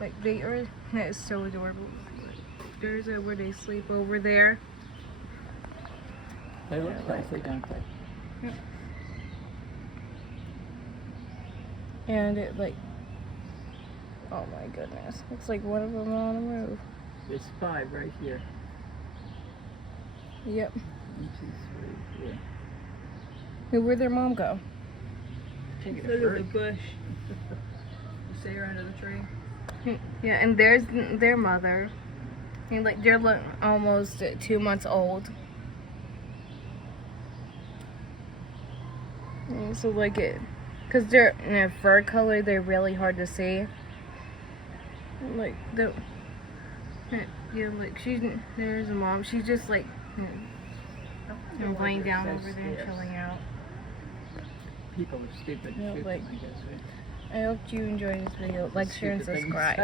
Like they are, it's so adorable. There's where they sleep over there. They look healthy, don't they? Yep. And it like, oh my goodness, it's like one of them on the move. There's 5 right here. Yep. 1, 2, 3, 4. Hey, where'd their mom go? Taking a Look at the break. bush. You see her under the tree? Yeah, and there's their mother. And like they're like almost 2 months old. And so like it, cause they're in a fur color, they're really hard to see. Like the, yeah, like there's a mom. She's just like, laying down over there, chilling out. People are stupid. Yeah, Shoot like- them, I guess, right? I hope you enjoyed this video. Like, share, and Stupid things. subscribe.